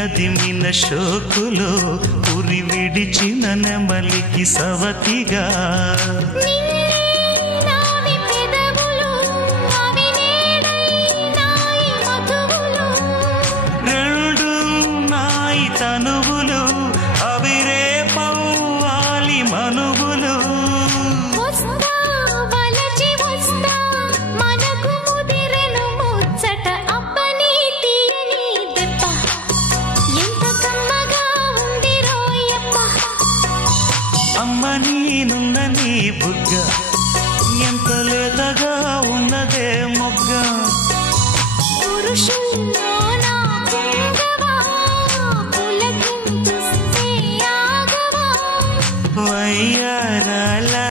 అదిమిన షోకులో ఉరి విడిచిన నెమలికి సవతిగా రెండు నాయి తనువులు అవి రేపవ్వాలి మనువులు అమ్మ నేనున్న నీ బుగ్గ